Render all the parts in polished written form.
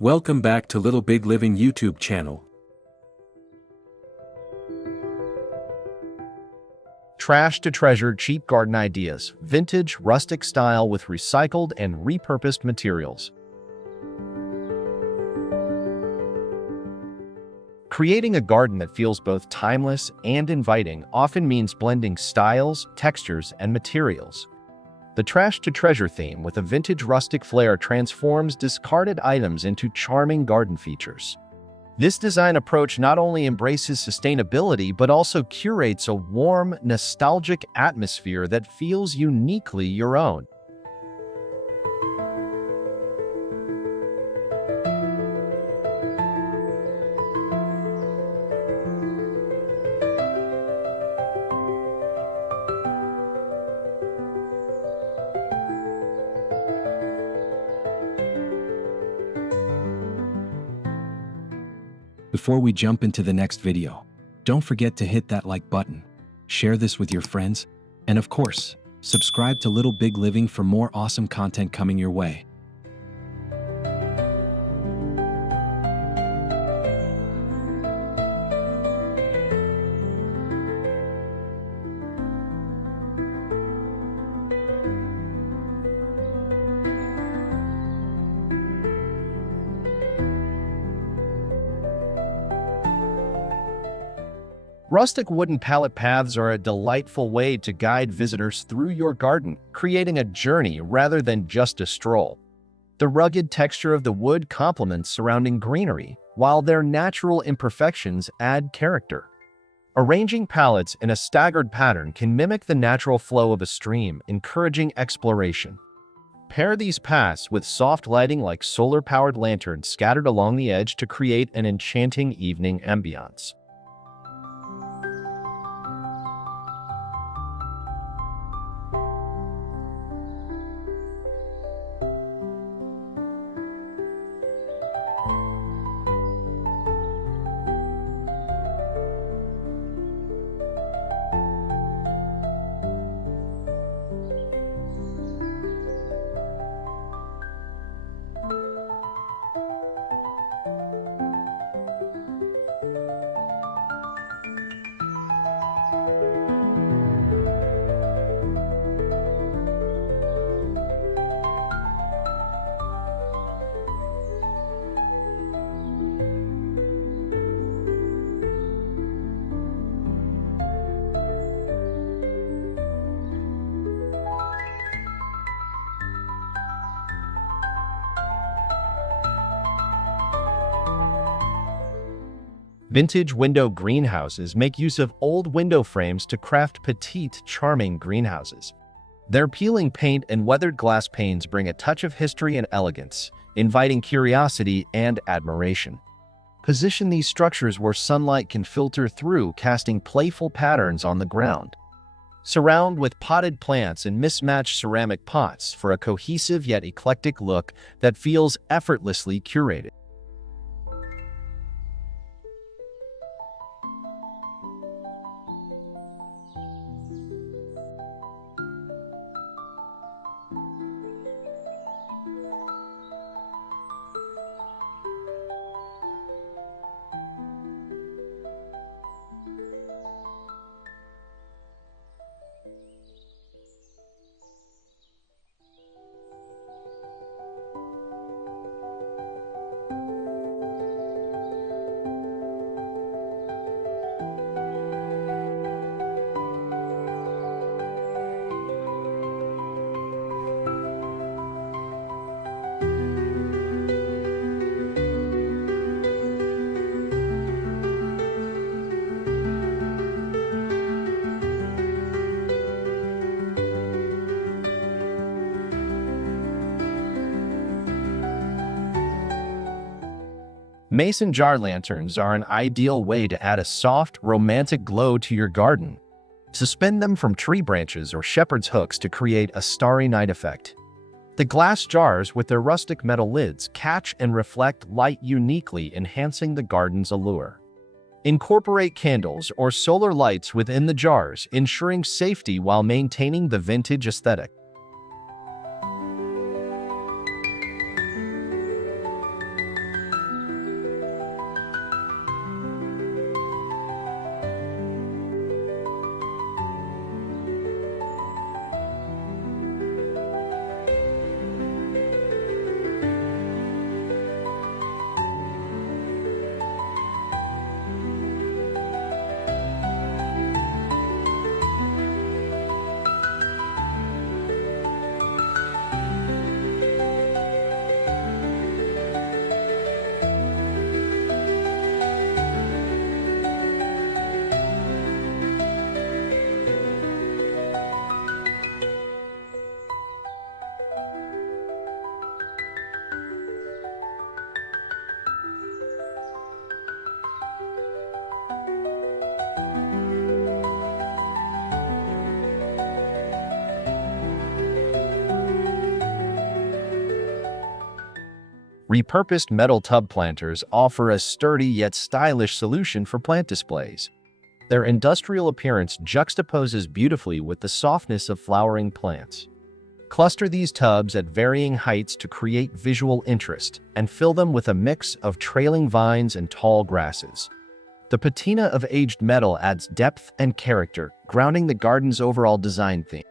Welcome back to Little Big Living YouTube channel. Trash to treasure cheap garden ideas, vintage rustic style with recycled and repurposed materials. Creating a garden that feels both timeless and inviting often means blending styles, textures, and materials. The trash to treasure theme with a vintage rustic flair transforms discarded items into charming garden features. This design approach not only embraces sustainability but also curates a warm, nostalgic atmosphere that feels uniquely your own. Before we jump into the next video, don't forget to hit that like button, share this with your friends, and of course, subscribe to Little Big Living for more awesome content coming your way. Rustic wooden pallet paths are a delightful way to guide visitors through your garden, creating a journey rather than just a stroll. The rugged texture of the wood complements surrounding greenery, while their natural imperfections add character. Arranging pallets in a staggered pattern can mimic the natural flow of a stream, encouraging exploration. Pair these paths with soft lighting like solar-powered lanterns scattered along the edge to create an enchanting evening ambiance. Vintage window greenhouses make use of old window frames to craft petite, charming greenhouses. Their peeling paint and weathered glass panes bring a touch of history and elegance, inviting curiosity and admiration. Position these structures where sunlight can filter through, casting playful patterns on the ground. Surround with potted plants and mismatched ceramic pots for a cohesive yet eclectic look that feels effortlessly curated. Mason jar lanterns are an ideal way to add a soft, romantic glow to your garden. Suspend them from tree branches or shepherd's hooks to create a starry night effect. The glass jars with their rustic metal lids catch and reflect light uniquely, enhancing the garden's allure. Incorporate candles or solar lights within the jars, ensuring safety while maintaining the vintage aesthetic. Repurposed metal tub planters offer a sturdy yet stylish solution for plant displays. Their industrial appearance juxtaposes beautifully with the softness of flowering plants. Cluster these tubs at varying heights to create visual interest and fill them with a mix of trailing vines and tall grasses. The patina of aged metal adds depth and character, grounding the garden's overall design theme.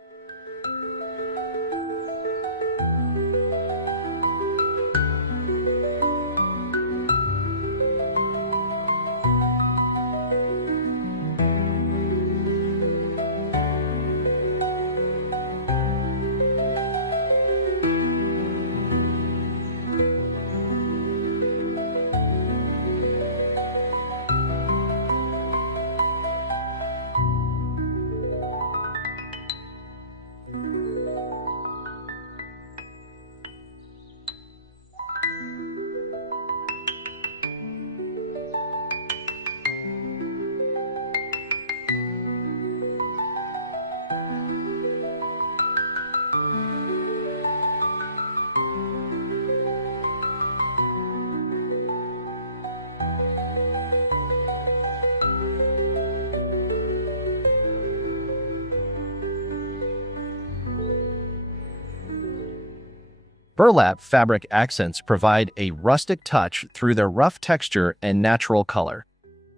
Burlap fabric accents provide a rustic touch through their rough texture and natural color.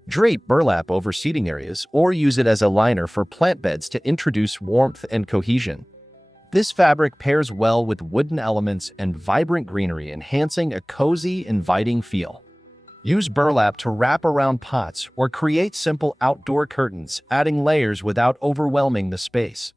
Drape burlap over seating areas or use it as a liner for plant beds to introduce warmth and cohesion. This fabric pairs well with wooden elements and vibrant greenery, enhancing a cozy, inviting feel. Use burlap to wrap around pots or create simple outdoor curtains, adding layers without overwhelming the space.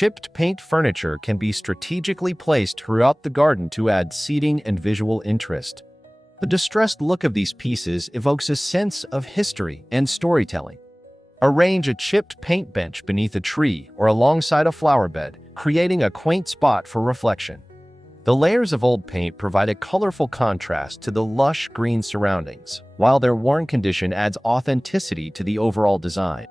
Chipped paint furniture can be strategically placed throughout the garden to add seating and visual interest. The distressed look of these pieces evokes a sense of history and storytelling. Arrange a chipped paint bench beneath a tree or alongside a flower bed, creating a quaint spot for reflection. The layers of old paint provide a colorful contrast to the lush green surroundings, while their worn condition adds authenticity to the overall design.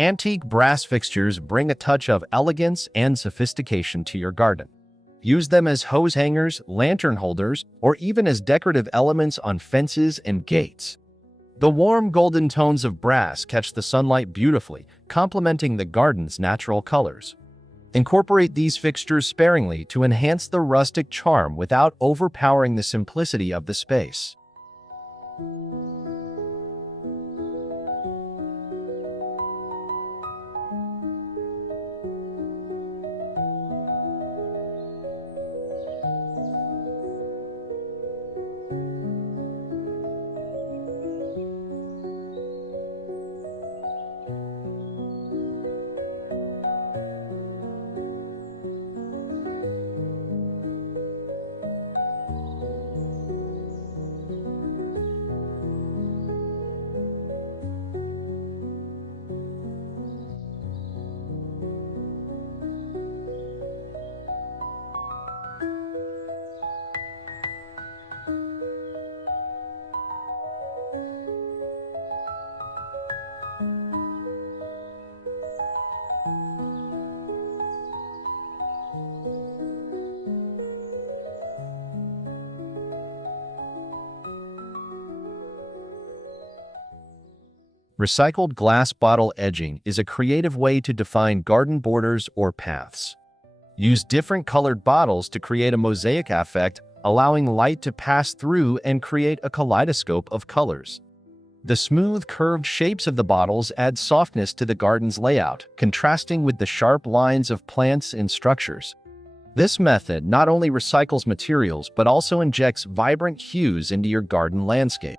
Antique brass fixtures bring a touch of elegance and sophistication to your garden. Use them as hose hangers, lantern holders, or even as decorative elements on fences and gates. The warm golden tones of brass catch the sunlight beautifully, complementing the garden's natural colors. Incorporate these fixtures sparingly to enhance the rustic charm without overpowering the simplicity of the space. Recycled glass bottle edging is a creative way to define garden borders or paths. Use different colored bottles to create a mosaic effect, allowing light to pass through and create a kaleidoscope of colors. The smooth, curved shapes of the bottles add softness to the garden's layout, contrasting with the sharp lines of plants and structures. This method not only recycles materials but also injects vibrant hues into your garden landscape.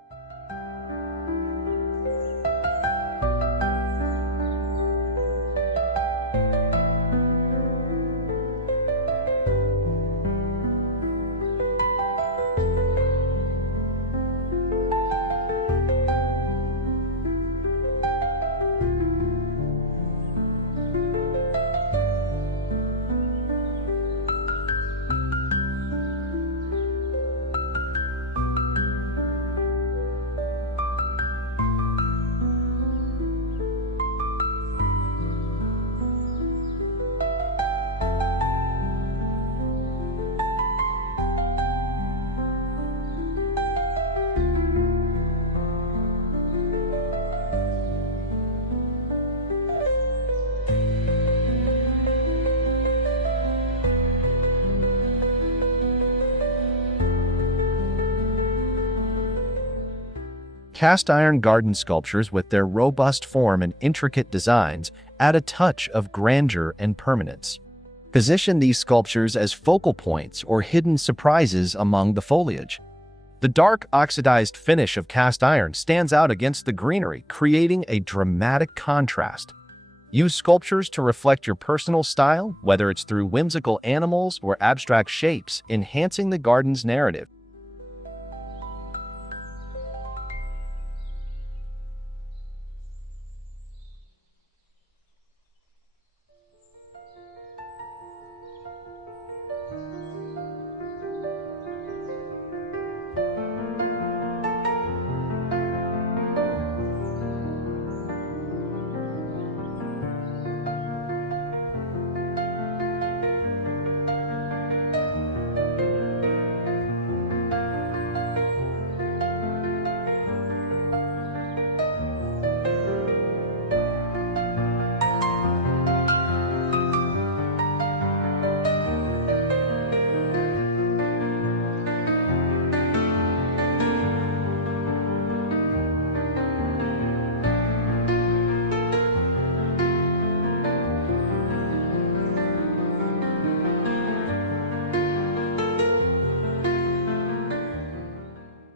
Cast iron garden sculptures with their robust form and intricate designs add a touch of grandeur and permanence. Position these sculptures as focal points or hidden surprises among the foliage. The dark oxidized finish of cast iron stands out against the greenery, creating a dramatic contrast. Use sculptures to reflect your personal style, whether it's through whimsical animals or abstract shapes, enhancing the garden's narrative.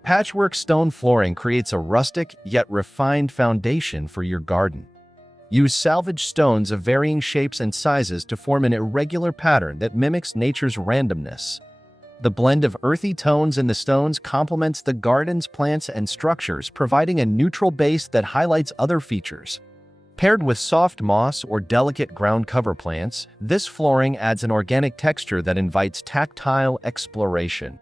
Patchwork stone flooring creates a rustic yet refined foundation for your garden. Use salvaged stones of varying shapes and sizes to form an irregular pattern that mimics nature's randomness. The blend of earthy tones in the stones complements the garden's plants and structures, providing a neutral base that highlights other features. Paired with soft moss or delicate ground cover plants, this flooring adds an organic texture that invites tactile exploration.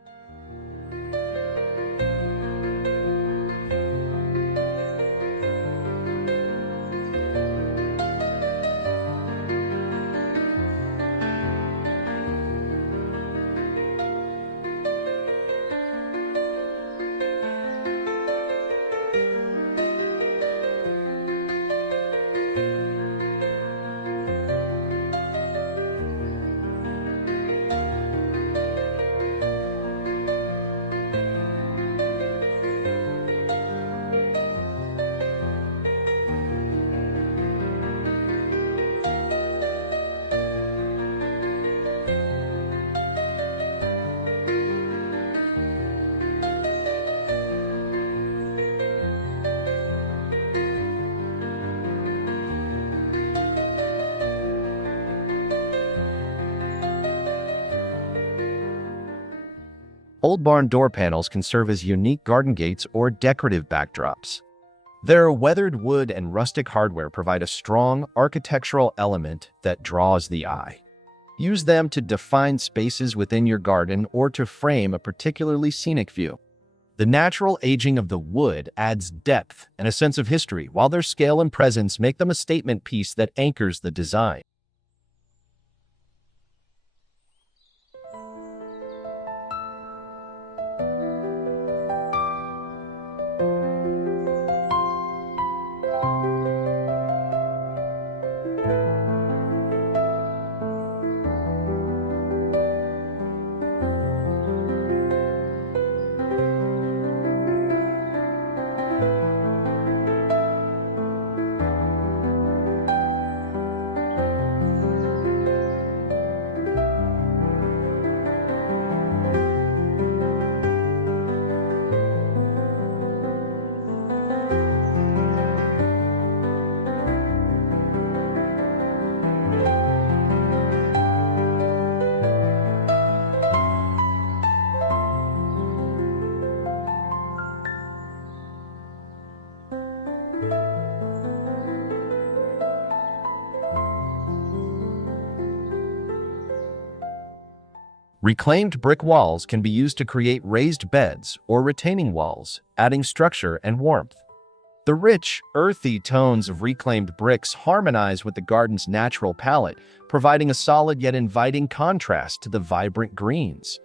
Old barn door panels can serve as unique garden gates or decorative backdrops. Their weathered wood and rustic hardware provide a strong architectural element that draws the eye. Use them to define spaces within your garden or to frame a particularly scenic view. The natural aging of the wood adds depth and a sense of history, while their scale and presence make them a statement piece that anchors the design. Reclaimed brick walls can be used to create raised beds or retaining walls, adding structure and warmth. The rich, earthy tones of reclaimed bricks harmonize with the garden's natural palette, providing a solid yet inviting contrast to the vibrant greens.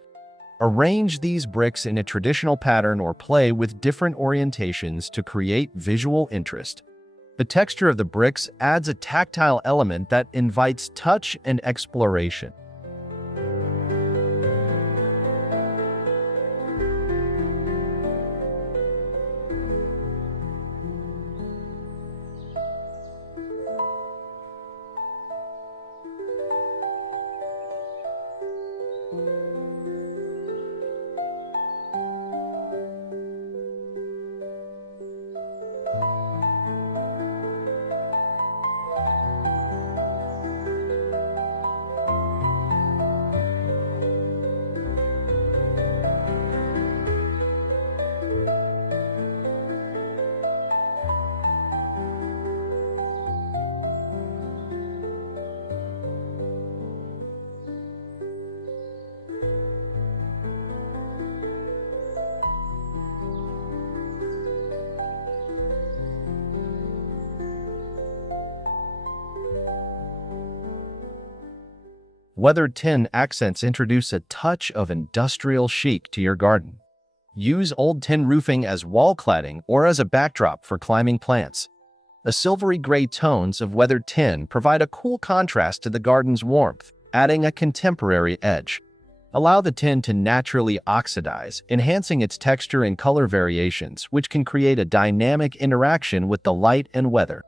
Arrange these bricks in a traditional pattern or play with different orientations to create visual interest. The texture of the bricks adds a tactile element that invites touch and exploration. Weathered tin accents introduce a touch of industrial chic to your garden. Use old tin roofing as wall cladding or as a backdrop for climbing plants. The silvery gray tones of weathered tin provide a cool contrast to the garden's warmth, adding a contemporary edge. Allow the tin to naturally oxidize, enhancing its texture and color variations, which can create a dynamic interaction with the light and weather.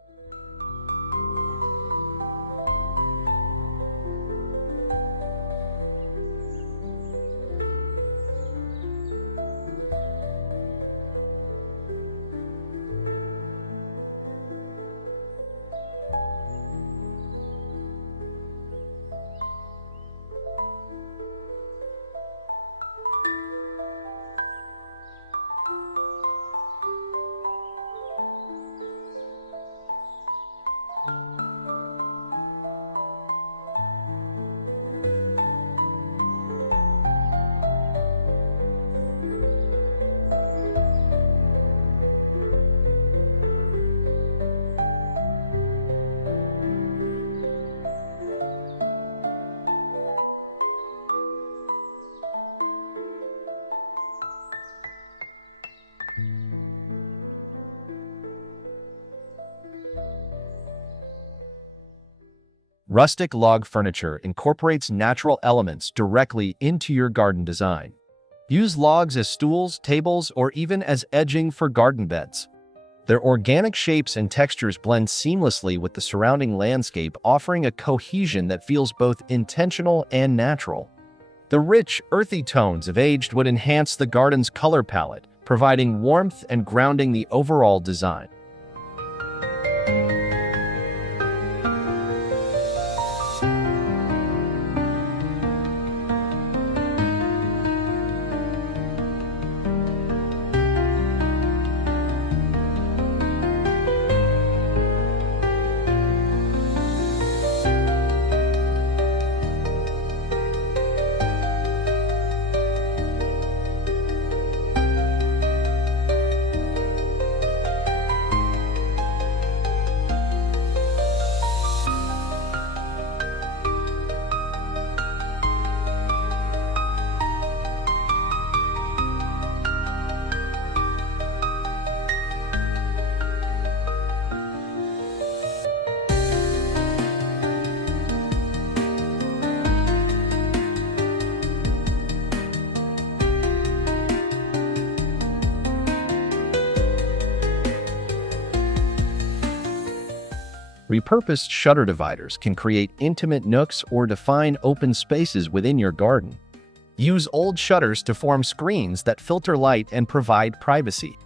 Rustic Log Furniture incorporates natural elements directly into your garden design. Use logs as stools, tables, or even as edging for garden beds. Their organic shapes and textures blend seamlessly with the surrounding landscape, offering a cohesion that feels both intentional and natural. The rich, earthy tones of aged wood enhance the garden's color palette, providing warmth and grounding the overall design. Repurposed shutter dividers can create intimate nooks or define open spaces within your garden. Use old shutters to form screens that filter light and provide privacy.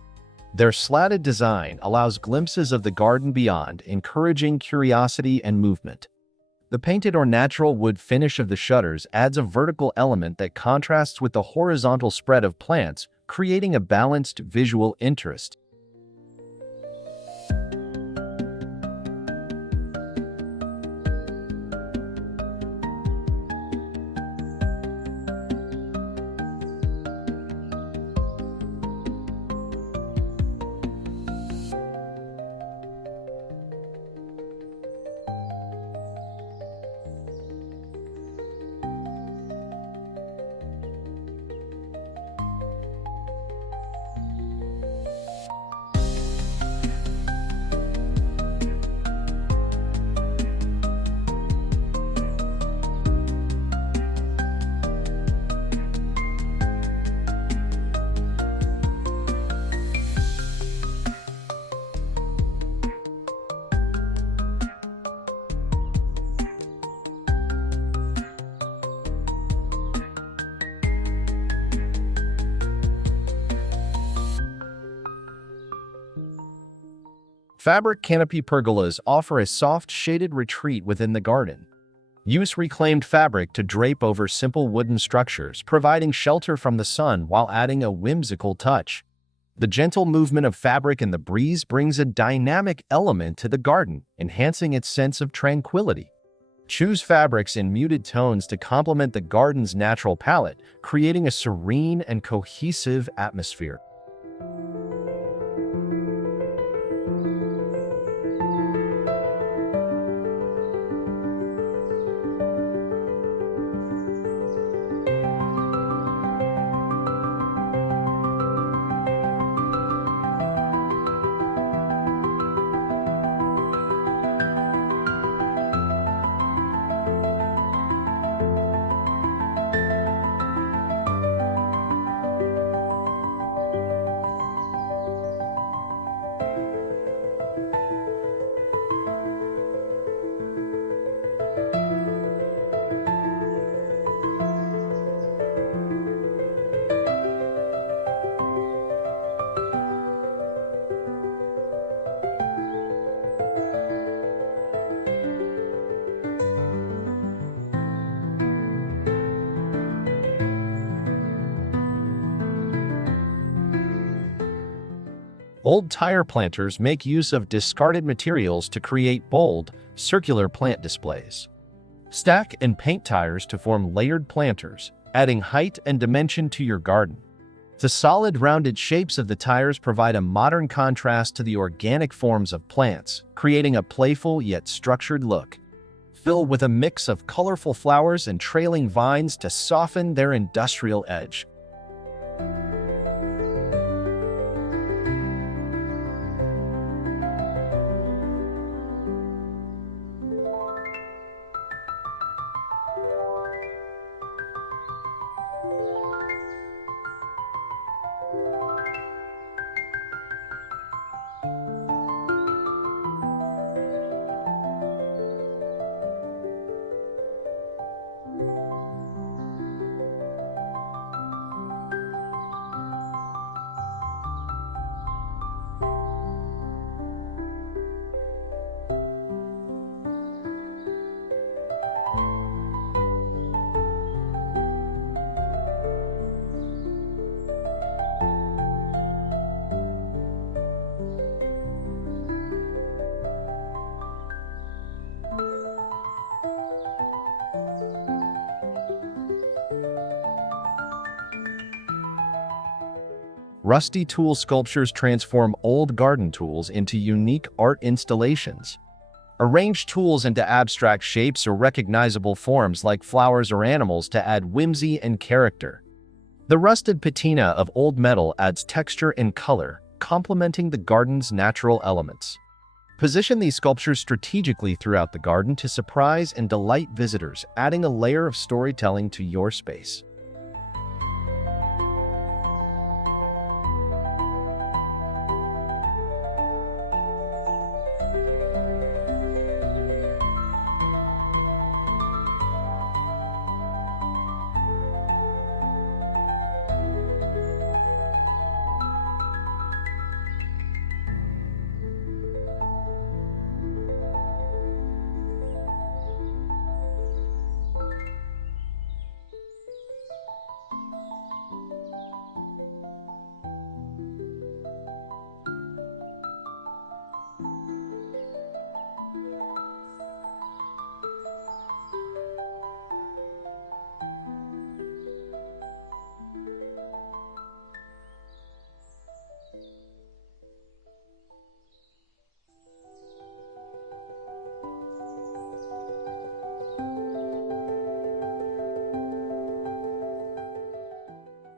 Their slatted design allows glimpses of the garden beyond, encouraging curiosity and movement. The painted or natural wood finish of the shutters adds a vertical element that contrasts with the horizontal spread of plants, creating a balanced visual interest. Fabric canopy pergolas offer a soft, shaded retreat within the garden. Use reclaimed fabric to drape over simple wooden structures, providing shelter from the sun while adding a whimsical touch. The gentle movement of fabric in the breeze brings a dynamic element to the garden, enhancing its sense of tranquility. Choose fabrics in muted tones to complement the garden's natural palette, creating a serene and cohesive atmosphere. Old tire planters make use of discarded materials to create bold, circular plant displays. Stack and paint tires to form layered planters, adding height and dimension to your garden. The solid, rounded shapes of the tires provide a modern contrast to the organic forms of plants, creating a playful yet structured look. Fill with a mix of colorful flowers and trailing vines to soften their industrial edge. Rusty tool sculptures transform old garden tools into unique art installations. Arrange tools into abstract shapes or recognizable forms like flowers or animals to add whimsy and character. The rusted patina of old metal adds texture and color, complementing the garden's natural elements. Position these sculptures strategically throughout the garden to surprise and delight visitors, adding a layer of storytelling to your space.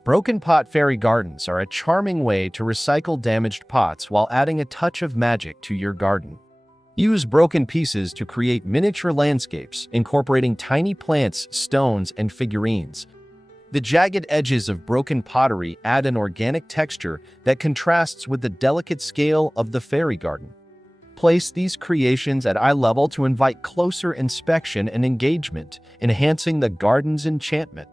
Broken pot fairy gardens are a charming way to recycle damaged pots while adding a touch of magic to your garden. Use broken pieces to create miniature landscapes, incorporating tiny plants, stones, and figurines. The jagged edges of broken pottery add an organic texture that contrasts with the delicate scale of the fairy garden. Place these creations at eye level to invite closer inspection and engagement, enhancing the garden's enchantment.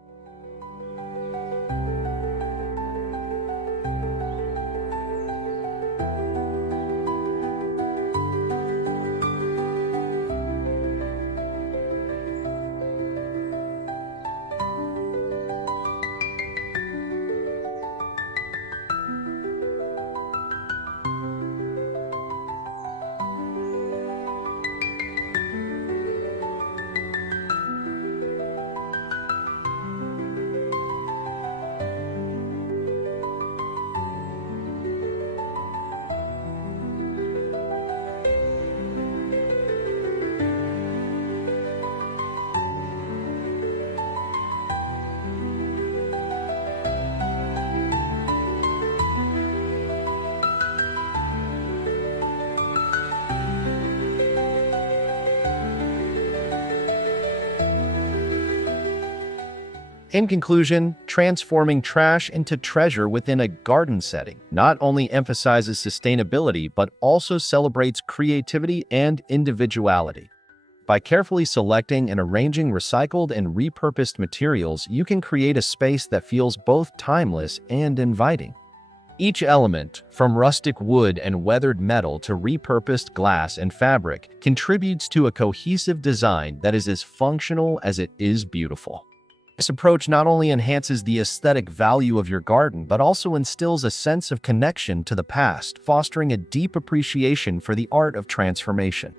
In conclusion, transforming trash into treasure within a garden setting not only emphasizes sustainability but also celebrates creativity and individuality. By carefully selecting and arranging recycled and repurposed materials, you can create a space that feels both timeless and inviting. Each element, from rustic wood and weathered metal to repurposed glass and fabric, contributes to a cohesive design that is as functional as it is beautiful. This approach not only enhances the aesthetic value of your garden, but also instills a sense of connection to the past, fostering a deep appreciation for the art of transformation.